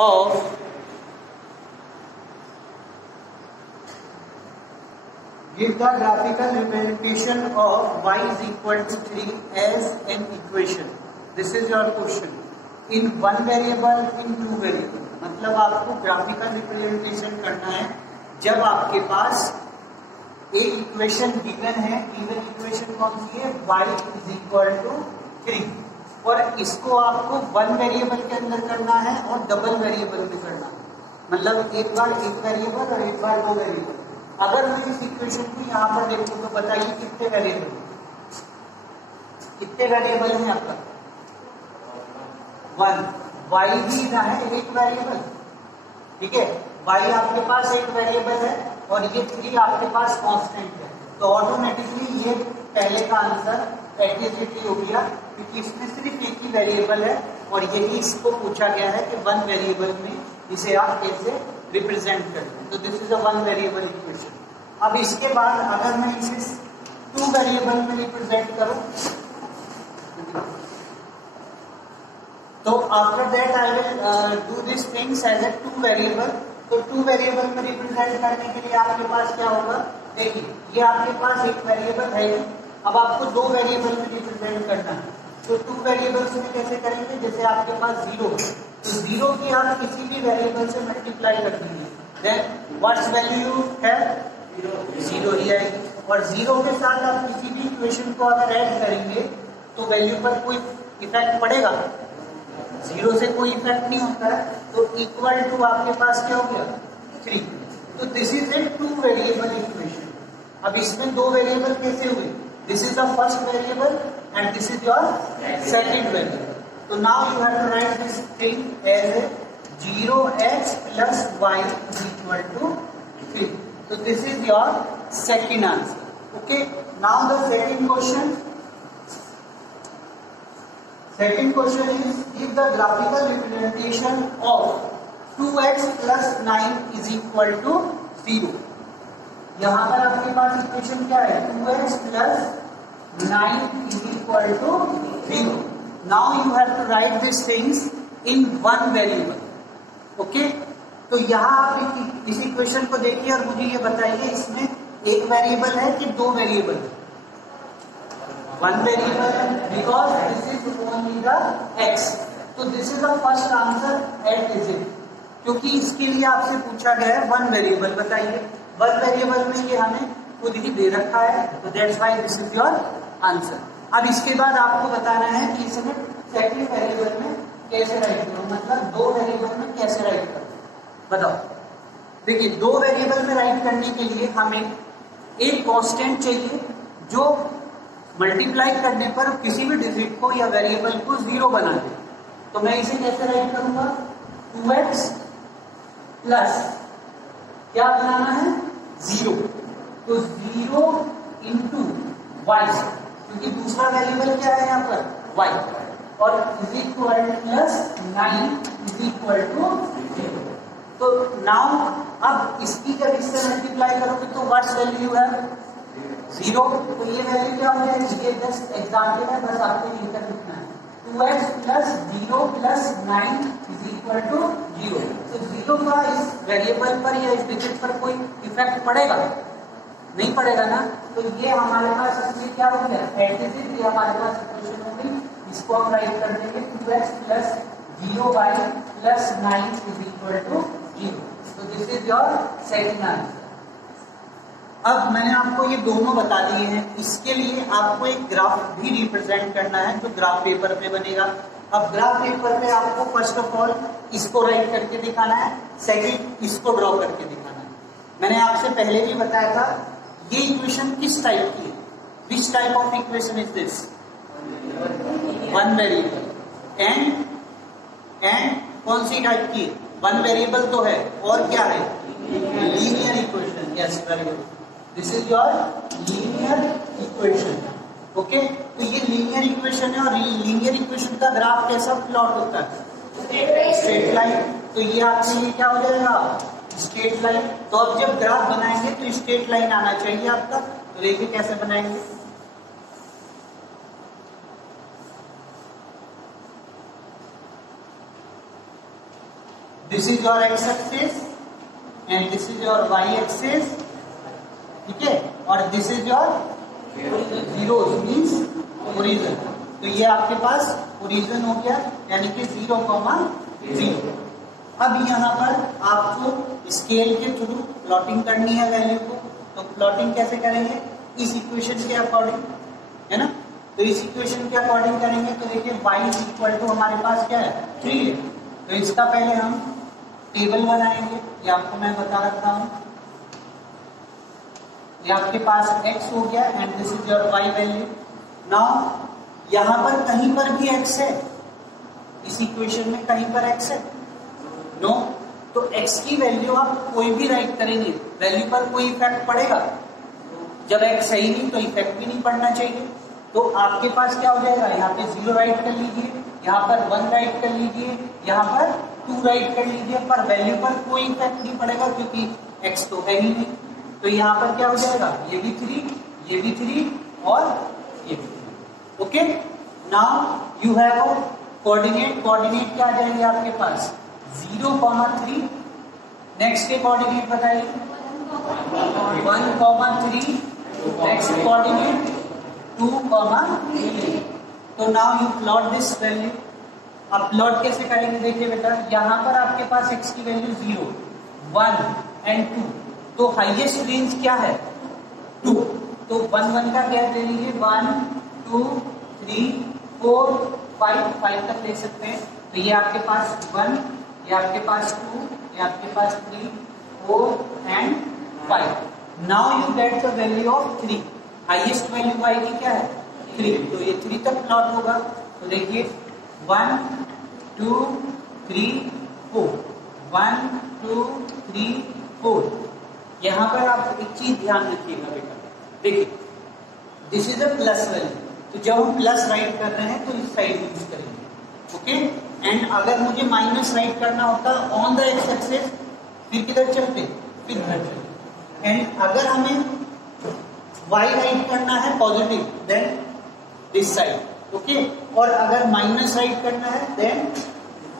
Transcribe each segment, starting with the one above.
of give the graphical representation of y is equal to 3 as an equation. This is your question. In one variable, in two variable. मतलब आपको graphical representation करना है जब आपके पास एक equation given है. गिवन इक्वेशन कौन सी है? y is equal to 3. और इसको आपको वन वेरिएबल के अंदर करना है और डबल वेरिएबल में करना है. मतलब एक बार एक वेरिएबल और एक बार दो वेरिएबल. अगर मैं इस इक्वेशन को यहाँ पर देखूं तो बताइए कितने वेरिएबल हैं आपका? वन. y भी है एक वेरिएबल. ठीक है, y आपके पास एक वेरिएबल है और ये 3 आपके पास कांस्टेंट है. तो ऑटोमेटिकली ये पहले का आंसर एग्जैक्टली हो गया क्योंकि इसमें सिर्फ एक ही वेरिएबल है और यही इसको पूछा गया है कि वन वेरिएबल में इसे आप कैसे रिप्रेजेंट करते हैं. तो this is a one variable equation. अब इसके बाद अगर मैं इसे टू वेरिएबल में रिप्रेजेंट करूं तो after that I will do this things as a two variable. तो टू वेरिएबल में रिप्रेजेंट करने के लिए आपके पास क्या होगा? देखिए, ये आपके पास एक वेरिएबल है. अब आपको दो वेरिएबल में रिप्रेजेंट करना है. तो टू वेरिएबल्स में कैसे करेंगे? जैसे आपके पास 0 है तो 0 की आप किसी भी वेरिएबल से मल्टीप्लाई कर देंगे. देन व्हाट्स वैल्यू है? 0 ही आएगी. और 0 के साथ आप किसी भी इक्वेशन को अगर ऐड करेंगे तो वैल्यू पर कोई इफेक्ट पड़ेगा? 0 से कोई इफेक्ट नहीं होता है. तो इक्वल टू आपके पास क्या हो गया? 3. तो this is a two variable equation. अब इसमें दो वेरिएबल कैसे हुए? This is the first variable and this is your second variable. तो now you have to write this thing as 0x plus y is equal to 3. So this is your second answer. Okay. Now the second question. Second question is if the graphical representation of 2x plus 9 is equal to 0. यहाँ पर आपके पास equation क्या है? 2x plus 9 is equal to 0. Now you have to write these things in one variable. Okay. तो यहाँ आप इस equation को देखिए और मुझे ये बताइए इसमें एक वेरिएबल है कि दो वेरिएबल है? वन वेरिएबल है because this is only the x. तो this is the first answer at is it क्योंकि इसके लिए आपसे पूछा गया है वन वेरिएबल. बताइए वन वेरिएबल में ये हमें खुद ही दे रखा है तो that's why this is your answer. अब इसके बाद आपको बताना है कि इसमें सेकंड वेरिएबल में कैसे राइट करो. मतलब दो वेरिएबल में कैसे राइट करो बताओ. देखिए, दो वेरिएबल में राइट करने के लिए हमें एक कांस्टेंट चाहिए जो मल्टीप्लाई करने पर किसी भी डिजिट को या वेरिएबल को 0 बना दे. तो मैं इसे कैसे राइट करूंगा? 2x प्लस क्या बनाना है? 0. तो 0 इंटू y क्योंकि दूसरा वेरिएबल क्या है यहाँ पर? y. और is equal plus 9 is equal to 0. तो नाउ अब इसकी जब इससे मल्टीप्लाई करोगे तो व्हाट्स वैल्यू है? 0. तो ये वैल्यू क्या हो जाएगी? ये जस्ट एग्जाम्पल है, बस आपको लिखकर लिखना है. 2x plus 0 plus 9 is equal to 0. तो 0 का इस वेरिएबल पर या इस डिजिट पर कोई इफेक्ट पड़ेगा? नहीं पड़ेगा ना. तो ये हमारे पास इसमें क्या हो गया? एडिटिव. ये हमारे पास इक्वेशन हो गई. इसको हम राइट कर देंगे 2x plus 0y plus 9 is equal to 0. तो this is your second answer. अब मैंने आपको ये दोनों बता दिए हैं. इसके लिए आपको एक ग्राफ भी रिप्रेजेंट करना है जो ग्राफ पेपर पे बनेगा. अब ग्राफ पेपर पे आपको फर्स्ट ऑफ ऑल इसको राइट करके दिखाना है, सेकंड इसको ड्रॉ करके दिखाना है. मैंने आपसे पहले भी बताया था ये इक्वेशन किस टाइप की है? Which type of equation is this? One variable. And कौन सी टाइप की? वन वेरिएबल तो है और क्या है? Linear equation. Yes, very good. This is your linear equation. Okay. तो ये लीनियर इक्वेशन है और लीनियर इक्वेशन का ग्राफ कैसा प्लॉट होता है? Straight line. तो ये आपके लिए क्या हो जाएगा? Straight line. तो अब जब ग्राफ बनाएंगे तो स्ट्रेट लाइन आना चाहिए आपका. तो देखिए कैसे बनाएंगे. This is your x axis and this is your Y axis, ठीक है, और this is your zero means origin. तो ये आपके पास ओरिजिन हो गया, यानी कि 0,0। अब यहाँ पर आपको स्केल के थ्रू प्लॉटिंग करनी है वैल्यू को, तो प्लॉटिंग कैसे करेंगे, इस इक्वेशन के अकॉर्डिंग, है ना। तो इस इक्वेशन के अकॉर्डिंग करेंगे तो देखिए y इक्वल टू हमारे पास क्या है 3 है, तो इसका पहले हम टेबल बनाएंगे, ये आपको मैं बता रखा हूं। ये आपके पास x हो गया and this is your y value. Now यहां पर कहीं पर भी x है, इस इक्वेशन में कहीं पर x है नो, तो x की वैल्यू आप कोई भी राइट करेंगे, वैल्यू पर कोई इफेक्ट पड़ेगा, जब x है ही नहीं तो इफेक्ट भी नहीं पड़ना चाहिए। तो आपके पास क्या हो जाएगा, यहाँ पे 0 राइट कर लीजिए, यहाँ पर 1 राइट कर लीजिए, यहाँ पर 2 राइट कर लीजिए, पर वैल्यू पर कोई इफेक्ट नहीं पड़ेगा क्योंकि x तो है ही नहीं। तो यहाँ पर क्या हो जाएगा, ये भी 3, ये भी 3 और ये भी 3। Okay, now you have a coordinate, coordinate क्या आ जाएंगे आपके पास 0,3। नेक्स्ट के कोऑर्डिनेट बताइए 1,3, नेक्स्ट कोऑर्डिनेट 2,3। तो now you plot this value. अब प्लॉट कैसे करेंगे, देखिए बेटा, यहाँ पर आपके पास x की वैल्यू 0, 1 एंड 2, तो हाईएस्ट रेंज क्या है 2, तो 1 1 का गैप ले लीजिए, 1 2 3 4 5 तक ले सकते हैं। तो ये आपके पास 1, ये आपके पास 2, ये आपके पास 3 4 and 5। Now you get the value of 3, highest value आएगी क्या है 3, तो ये 3 तक प्लॉट होगा। तो देखिए 1 2 3 4, 1 2 3 4। यहाँ पर आप एक चीज ध्यान रखिएगा बेटा, देखिए this is a plus value, तो जब हम प्लस राइट कर रहे हैं तो इस साइड यूज करेंगे, ओके। एंड अगर मुझे माइनस राइट करना होता ऑन द एक्स एक्सिस, फिर किधर चलते, फिर इधर चलते। एंड अगर हमें y राइट करना है positive, then this side, okay, और अगर माइनस राइट करना है देन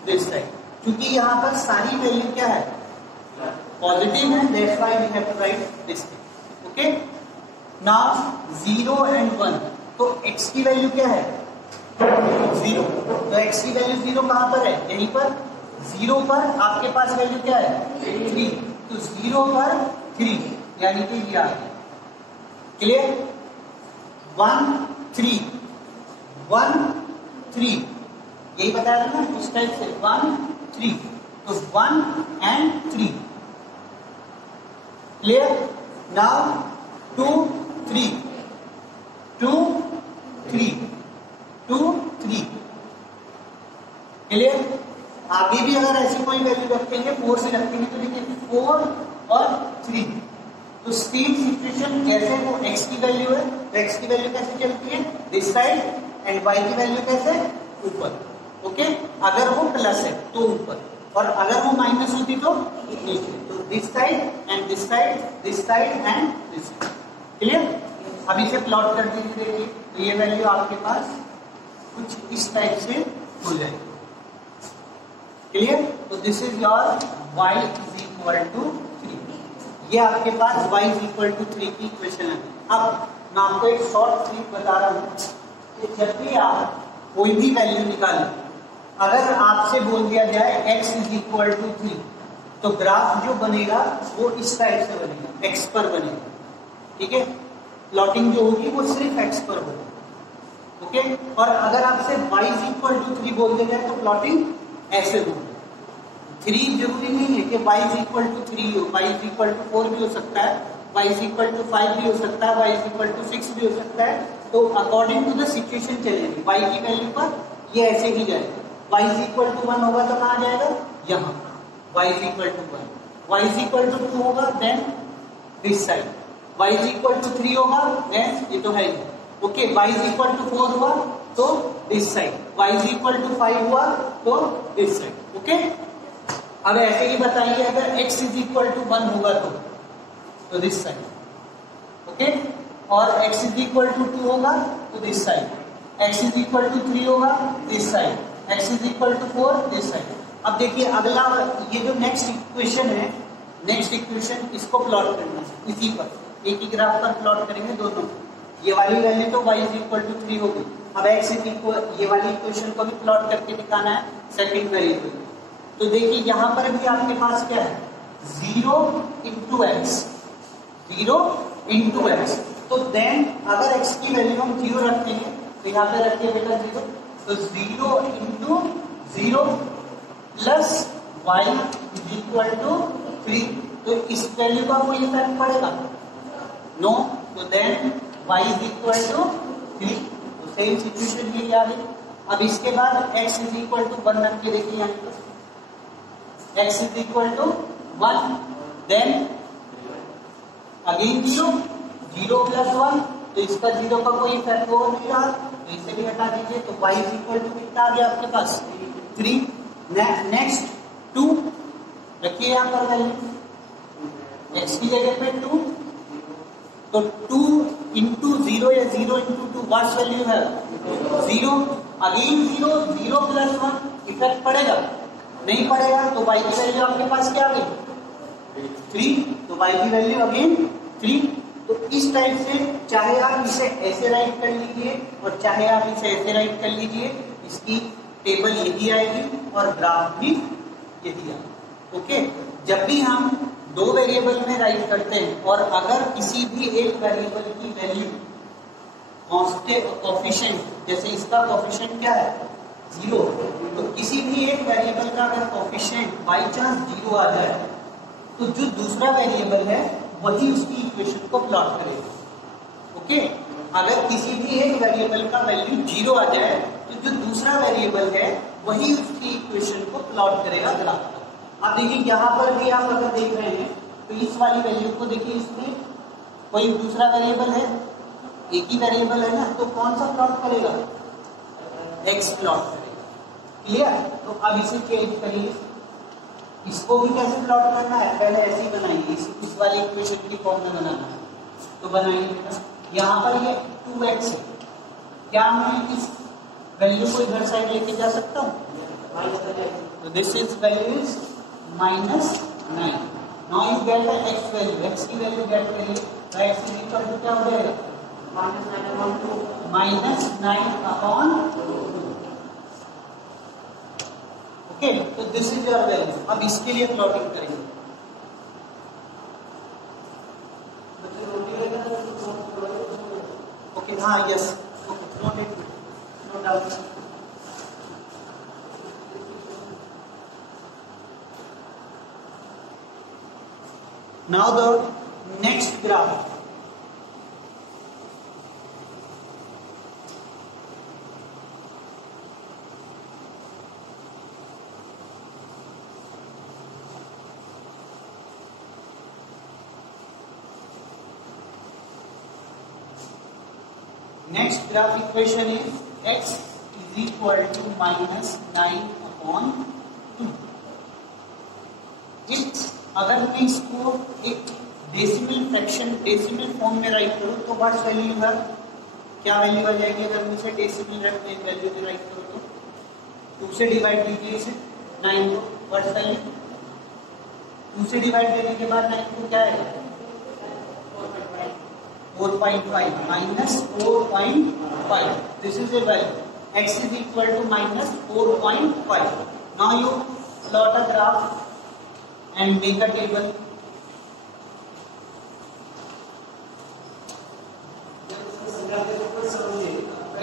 दिस साइड, क्योंकि यहाँ पर सारी वैल्यू क्या है पॉजिटिव है, that's why we have to write this thing, okay. Now 0 and 1, तो x की वैल्यू क्या है 0, तो x की वैल्यू 0 कहां पर है, यहीं पर 0 पर आपके पास वैल्यू क्या है 3, तो 0 पर 3 यानी कि ये आ गया, क्लियर। 1 3 1 3, यही बताया था ना उस टाइप से 1 3, तो 1 एंड 3, क्लियर। Now 2 3 2 3 2 3, clear. आगे भी अगर ऐसी कोई वैल्यू रखेंगे 4 से रखेंगे तो देखिए 4 और 3, तो स्पीड सिचुएशन जैसे वो x की वैल्यू है तो x की वैल्यू कैसे चलती है दिस साइड, एंड y की वैल्यू कैसे ऊपर, ओके। अगर वो प्लस है तो ऊपर, और अगर वो माइनस होती तो नीचे, तो this side and this side, this side and this side, clear. अब इसे प्लॉट कर दीजिए, देखिए तो ये वैल्यू आपके पास कुछ इस टाइप से हो जाएगी, क्लियर। तो this is your y is equal to 3, ये आपके पास y इज इक्वल टू 3 की इक्वेशन है। अब मैं आपको एक शॉर्ट ट्रिक बता रहा हूं कि जब भी आप कोई भी वैल्यू निकालें, अगर आपसे बोल दिया जाए x इज इक्वल टू 3, तो ग्राफ जो बनेगा वो इस टाइप से बनेगा, x पर बनेगा, ठीक है। प्लॉटिंग जो होगी वो सिर्फ x पर होगी, ओके। और अगर आपसे y इज इक्वल टू 3 बोल दिया जाए तो प्लॉटिंग ऐसे होगी। 3 जरूरी नहीं है कि y इज इक्वल टू 3 हो, y इज इक्वल टू 4 भी हो सकता है, y इज इक्वल टू 5 भी हो सकता है, y इज इक्वल टू 6 भी हो सकता है। तो अकॉर्डिंग टू द सिचुएशन चलेगी, y की वैल्यू पर ये ऐसे ही जाएगा। y इज इक्वल टू 1 होगा तो कहाँ जाएगा, यहाँ, y is equal to 1, y is equal to 2 होगा then this side, y is equal to 3 होगा देन ये तो है ही, okay. y is equal to 4 हुआ तो this side, y is equal to 5 हुआ तो दिस साइड, ओके। अब ऐसे ही बताइए अगर x इज इक्वल टू 1 होगा तो दिस साइड, ओके, और x इज इक्वल टू 2 होगा तो this side, x is equal to 3 होगा this side, x is equal to 4 this side. अब देखिए अगला, ये जो नेक्स्ट इक्वेशन है, नेक्स्ट इक्वेशन इसको प्लॉट करना है इसी पर, एक ही ग्राफ पर प्लॉट करेंगे दोनों। ये वाली वैल्यू तो y इक्वल टू 3 हो गई। अब x इक्वल, ये वाली इक्वेशन को भी प्लॉट करके दिखाना है सेकंड वेरिएबल। तो देखिए यहाँ पर भी आपके पास क्या है, 0 इंटू एक्स, 0 इंटू एक्स। तो देन अगर x की वैल्यू हम 0 रखते हैं तो यहाँ पे रखिए बेटा 0, तो 0 into 0 plus y equal to 3। तो इस वैल्यू का कोई इफेक्ट पड़ेगा? नो। तो देन y इक्वल टू 3। तो सेम सिचुएशन ये आ गई। अब इसके बाद x इक्वल टू 1 रख के देखिए, यहाँ पर x equal to 1, then again 0, 0 plus 1, तो इसका 0 का कोई इफेक्ट हो नहीं रहा, तो इसे भी हटा दीजिए। तो y इक्वल टू कितना आ गया आपके पास, 3। नेक्स्ट 2 रखिए यहाँ पर वैल्यू, x की जगह पे 2, तो 2 इंटू 0 या 0 इंटू 2 व्हाट्स वैल्यू है, 0। अगेन 0, 0 प्लस 1, इफेक्ट पड़ेगा? नहीं पड़ेगा। तो y की वैल्यू आपके पास क्या आ गई, 3। तो y की वैल्यू अगेन 3। तो इस टाइप से चाहे आप इसे ऐसे राइट कर लीजिए और चाहे आप इसे ऐसे राइट कर लीजिए, इसकी टेबल यही आएगी और ग्राफ भी यही आएगा। ओके, जब भी हम दो वेरिएबल में राइट करते हैं और अगर किसी भी एक वेरिएबल की वैल्यू कांस्टेंट कोएफिशिएंट, जैसे इसका कोएफिशिएंट क्या है, 0, तो किसी भी एक वेरिएबल का अगर कोएफिशिएंट बाई चांस 0 आ जाए तो जो दूसरा वेरिएबल है वही उसकी इक्वेशन को प्लॉट करेगा। ओके, अगर किसी भी एक वेरिएबल का वैल्यू 0 आ जाए तो जो दूसरा वेरिएबल है वही उसकी इक्वेशन को प्लॉट करेगा ग्राफ पर। अब देखिए यहाँ पर भी आप अगर देख रहे हैं तो इस वाली वैल्यू को देखिए, इसमें कोई दूसरा वेरिएबल है, एक ही वेरिएबल है ना, तो कौन सा प्लॉट करेगा, x प्लॉट करेगा। क्लियर? तो अब इसे चेंज करिए, इसको भी कैसे प्लॉट करना है, पहले ऐसे ही बनाइए, इस वाली इक्वेशन की फॉर्म में बनाना है। तो बनाइए बेटा, यहाँ पर ये 2x है, क्या मैं इस वैल्यू को इधर साइड लेके जा सकता हूँ? तो this is value is -9। Now you get the x value, x की वैल्यू गेट करिए, तो x इक्वल टू क्या हो जाएगा, -9/2। ओके, तो दिस इज योर वैल्यू। अब इसके लिए प्लॉटिंग करेंगे। ओके, हाँ, yes, okay, no doubt. Now the next graph. Next graph equation is x is equal to -9/2। अगर मैं इसको एक डेसिमल फ्रैक्शन, डेसिमल फॉर्म में राइट करूँ तो व्हाट्स वैल्यू है, क्या वैल्यू आ जाएगी अगर मैं इसे डेसिमल वैल्यू में राइट करूँ तो? 2 से डिवाइड कीजिए इसे 9 को, व्हाट्स वैल्यू, 2 से डिवाइड करने के बाद 9 को क्या आएगा, 4.5 -4.5. This is a value. X is equal to -4.5. Now you plot a graph and make a table.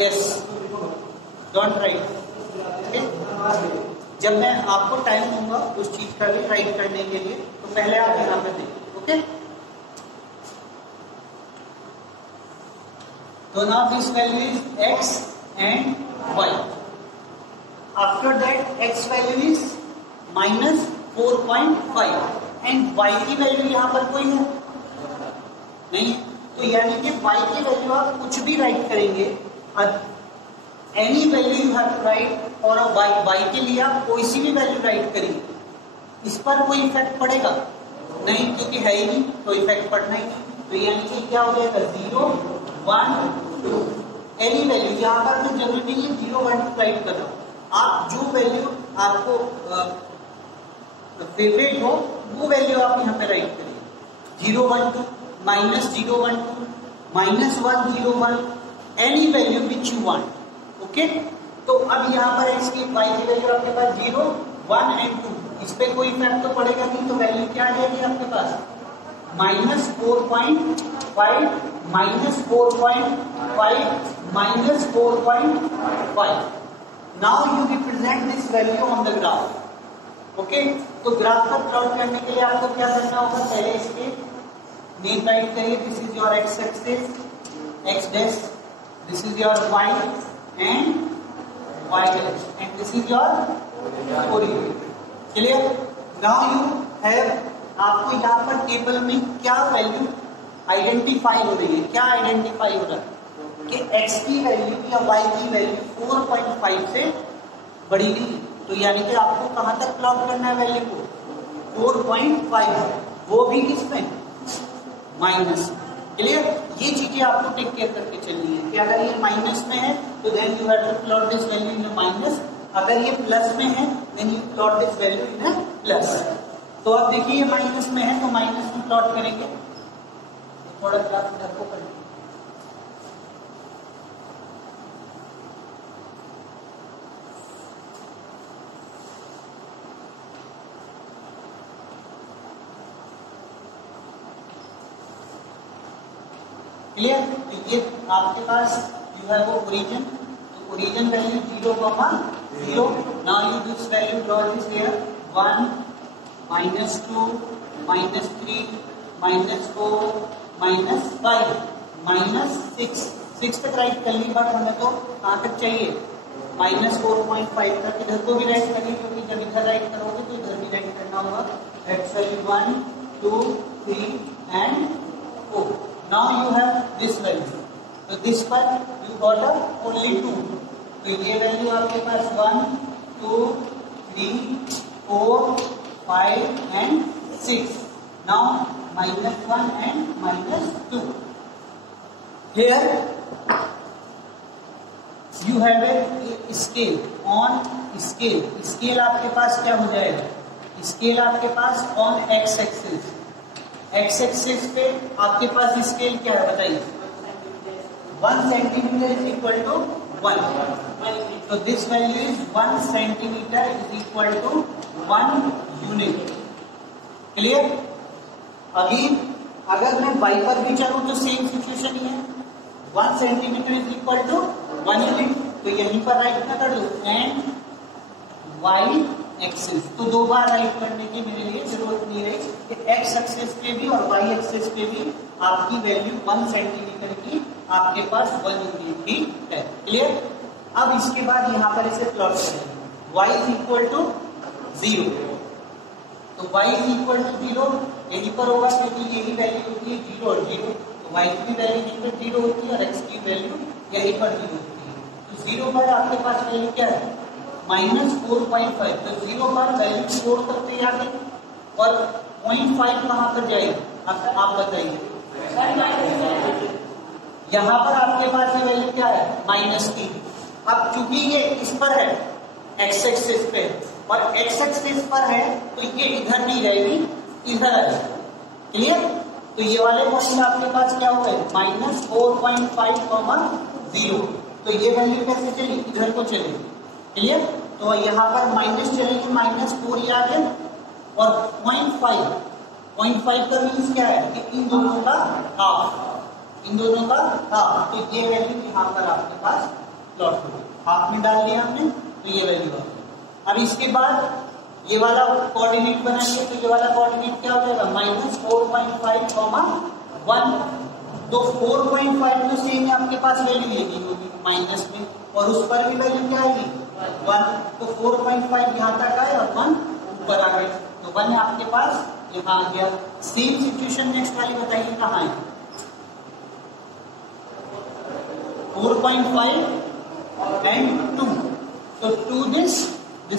Yes. Don't write. Okay. जब मैं आपको टाइम दूंगा उस चीज का भी राइट करने के लिए, तो पहले आप यहाँ पे देखिए। Okay, so now this value is x and y. After that x value is -4.5 and y की वैल्यू यहाँ पर कोई है नहीं, तो यानी कि y की वैल्यू आप कुछ भी राइट करेंगे, any value you have to write और y के लिए आप कोई सी भी वैल्यू राइट करिए, इस पर कोई इफेक्ट पड़ेगा नहीं, क्योंकि है ही नहीं, तो इफेक्ट पड़ना ही नहीं। तो यानी कि क्या हो जाएगा, 0, 1, 2, एनी वैल्यू। यहाँ पर तो जरूरी नहीं है 0, 1, 2 राइट करना, आप जो वैल्यू आपको फेवरेट हो वो वैल्यू आप यहाँ पे राइट करिए। 0 1 2 minus 0 1 2 minus 1 0 1 any value which you want. Okay, तो अब यहाँ पर x की y की वैल्यू आपके पास 0 1 एंड 2, इस पे कोई इफेक्ट तो पड़ेगा नहीं, तो वैल्यू क्या आ जाएगी आपके पास minus 4.5 minus 4.5 minus 4.5। Now you represent this value on the graph. Okay, तो ग्राफ का प्लॉट करने के लिए आपको क्या करना होगा, पहले इसके नेम राइट करिए। This is your x axis x dash, this is your y and y dash, and this is your origin। Clear? Now you have, आपको यहाँ पर टेबल में क्या वैल्यू आइडेंटिफाई हो रही है, क्या आइडेंटिफाई हो रहा है कि x की वैल्यू या y की वैल्यू 4.5 से बड़ी नहीं, तो यानी कि आपको कहाँ तक प्लॉट करना है वैल्यू को 4.5, वो भी किसमें माइनस। क्लियर? ये चीजें आपको टेक केयर करके चलनी है कि अगर ये माइनस में है तो then you have to plot this value in minus, अगर ये प्लस में है then you plot this value in plus. तो अब देखिए ये माइनस में है तो माइनस में प्लॉट करेंगे, थोड़ा ग्राफ इधर को करेंगे। क्लियर? तो ये आपके पास यू हैव ओरिजिन, तो origin value 0, 0। Now you this value draw this here 1 minus 2 minus 3 minus 4 minus 5 minus 6 तक राइट कर ली, बट हमें तो कहाँ तक चाहिए माइनस 4.5 तक। इधर को भी राइट करिए क्योंकि जब इधर राइट करोगे तो इधर भी राइट करना होगा। X value 1 2 3 and 4। Now you have this value, so this पर you got only 2, तो ये वैल्यू आपके पास 1 2 3 4 5 and 6। Now -1 and -2। Here you have a scale, on scale आपके पास क्या हो जाएगा, स्केल आपके pass on x axis, x axis पे आपके पास स्केल क्या है बताइए, 1 सेंटीमीटर इज इक्वल टू 1, तो this value is 1 centimetre is equal to 1 unit. Clear? अभी अगर मैं y पर भी चलूं तो सेम सिचुएशन ही है, 1 centimetre is equal to 1 unit, तो यहीं पर राइट ना कर लो एंड y एक्सिस, तो दो बार राइट करने की मेरे लिए जरूरत नहीं रही कि एक्स एक्सिस पे भी और वाई एक्सिस पे भी आपकी वैल्यू 1 सेंटीमीटर की आपके पास 1 यूनिट की है। क्लियर? अब इसके बाद यहाँ पर इसे प्लॉट करेंगे y इज इक्वल टू 0, तो y इज इक्वल टू 0 यहीं पर होगा क्योंकि यही वैल्यू होती है 0 और 0, तो y की भी वैल्यू यहीं पर 0 होती है और x की वैल्यू यहीं पर 0 होती है। तो 0 पर आपके पास वैल्यू क्या है -4.5, तो 0 पर वैल्यू 4 तक पे आ गई और 0.5 कहाँ पर जाएगी आप बताइए। यहाँ पर आपके पास ये वैल्यू क्या है -3। अब चूंकि ये इस पर है एक्स एक्सिस पे और एक्स एक्सिस पर है तो ये इधर नहीं रहेगी, इधर आएगी। क्लियर? तो ये वाले पॉइंट आपके पास क्या हो गए -4.5, 0, तो ये वैल्यू कैसे चली, इधर को चलेगी। क्लियर? तो यहाँ पर माइनस चलेगी, -4 ही आ गया और 0.5 का मीन्स क्या है कि इन दोनों का हाफ, इन दोनों का हाफ, तो ये वैल्यू यहाँ पर आपके पास प्लॉट होगी, हाफ में डाल दिया हमने तो ये वैल्यू आ गई। अब इसके बाद ये वाला कोऑर्डिनेट बनाएंगे तो ये वाला कोऑर्डिनेट क्या हो जाएगा -4.5, 1, तो 4.5 तो सेम आपके पास वैल्यू लेगी होगी माइनस में और उस पर भी वैल्यू क्या आएगी 1, तो 4.5 यहाँ तक आए और 1 ऊपर आ गए, तो 1 आपके पास यहाँ आ गया। सेम सिचुएशन नेक्स्ट वाली बताइए कहाँ है 4.5 एंड 2, तो 2 दिस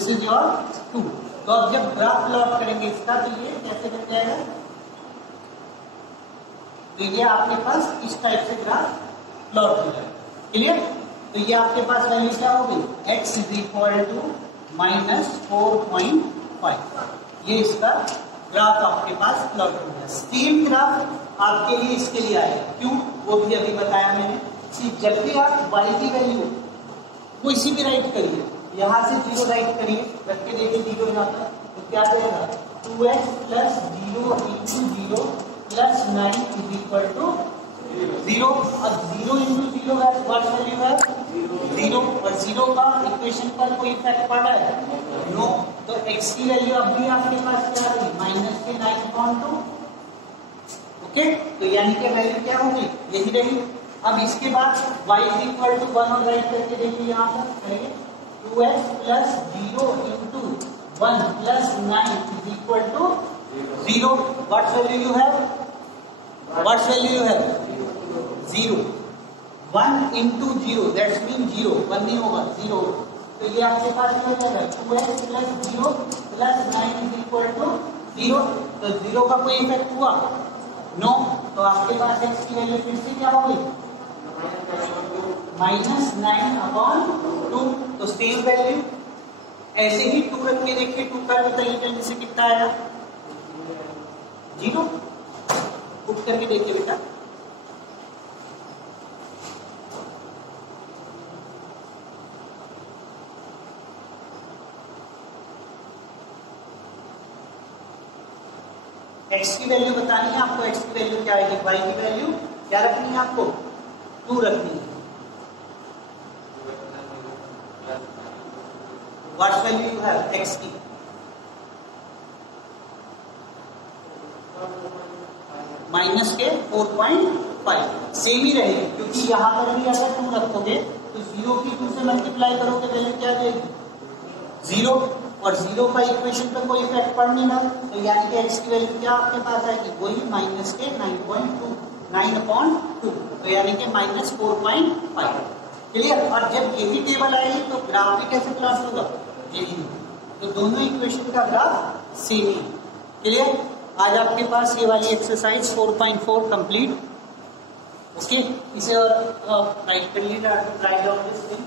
इज योर 2। तो अब जब ग्राफ प्लॉट करेंगे इसका तो ये कैसे बन जाएगा, तो ये आपके पास इस टाइप से ग्राफ प्लॉट हो जाएगा। क्लियर? तो ये आपके पास वैल्यू क्या होगी x इज इक्वल टू -4.5, ये इसका ग्राफ आपके पास प्लॉट हो गया। सेम ग्राफ आपके लिए इसके लिए आएगा, क्यों वो भी अभी बताया मैंने। जब भी आप y की वैल्यू को इसी में राइट करिए, यहाँ से 0 राइट करिए, रख के देखिए 0 यहाँ पर, तो क्या जाएगा 2x plus 0 into 0 plus 9 is equal to 0। अब 0 इंटू 0 व्हाट वैल्यू है 0, और 0 का इक्वेशन पर कोई इफेक्ट पड़ रहा है नो। तो x की वैल्यू अब भी आपके पास क्या रही माइनस के 9.2। ओके, तो यानी कि वैल्यू क्या होगी यही रही। अब इसके बाद y इज इक्वल टू 1 और राइट करके देखिए यहाँ पर करिए 2x plus 0 into 1 plus 9 is equal to 0। What value you have, what value you have 0। 1 into 0 that's mean 0, 1 नहीं होगा 0। तो ये आपके पास क्या हो जाएगा 2x plus 0 plus 9 is equal to 0। तो 0 का कोई इफेक्ट हुआ नो। तो आपके पास x की वैल्यू फिर से क्या होगी माइनस 9/2। तो सेम वैल्यू ऐसे ही 2 रख के देखिए, 2 का बताइए से कितना आया 0। पुट करके देखिए बेटा, x की वैल्यू बतानी है आपको। x की वैल्यू क्या आएगी, y की वैल्यू क्या रखनी है आपको 2 रखनी है। What value you have x की माइनस के 4.5 सेम ही रहेगी, क्योंकि यहाँ पर भी अगर 2 रखोगे तो 0 की 2 से मल्टीप्लाई करोगे वैल्यू क्या देगी 0, और 0 का इक्वेशन पर कोई इफेक्ट पड़ नहीं रहा। तो यानी कि x की वैल्यू क्या आपके पास आएगी वही माइनस के 9.2 9/2, तो यानी कि माइनस 4.5। क्लियर। और जब यही टेबल आएगी तो ग्राफ भी कैसे प्लॉट होगा यही, तो दोनों इक्वेशन का ग्राफ सेम ही। क्लियर। आज आपके पास ये वाली एक्सरसाइज 4.4 कंप्लीट। ओके, इसे और राइट कर लीजिए, ट्राई आउट दिस थिंग।